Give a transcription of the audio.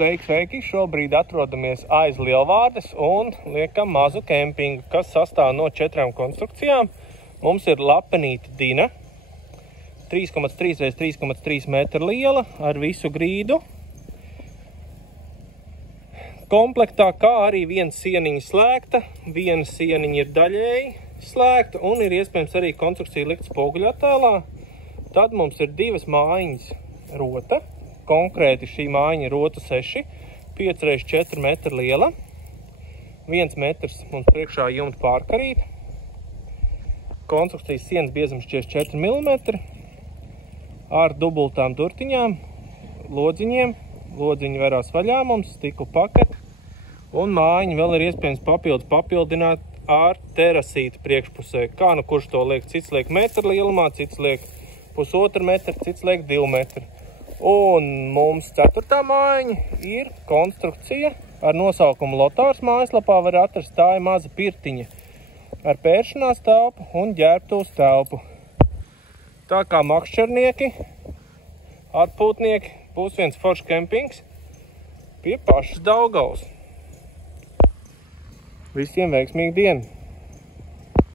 Sveiki, sveiki! Šobrīd atrodamies aiz Lielvārdes un liekam mazu kempingu, kas sastāv no 4 konstrukcijām. Mums ir lapenīta Dina, 3,3 x 3,3 metru liela, ar visu grīdu. Komplektā, kā arī viena sieniņa slēgta, viena sieniņa ir daļēji slēgta un ir iespējams arī konstrukcija likt spoguļu attēlā. Tad mums ir 2 mājiņas rota. Konkrēti šī mājiņa ir rota 6, 5 x 4 metru liela. 1 metrs mums priekšā jumta pārkarīta. Konstrukcijas sienas biezums 44 mm. Ar dubultām durtiņām, lodziņiem. Lodziņi verās vaļā mums, stikla paketi. Un mājiņu vēl ir iespējams papildināt ar terasīti priekšpusē. Kā nu kurš to liek? Cits liek metru lielumā, cits liek 1,5 metru, cits liek 2 metru. Un mums 4. mājiņa ir konstrukcija ar nosaukumu Lotārs mājaslapā var atrast. Tā ir maza pirtiņa ar pēršanās telpu un ģērbtuves telpu. Tā kā makšķernieki, atpūtnieki, būs viens foršs kempings pie pašas Daugavas. Visiem veiksmīgu dienu!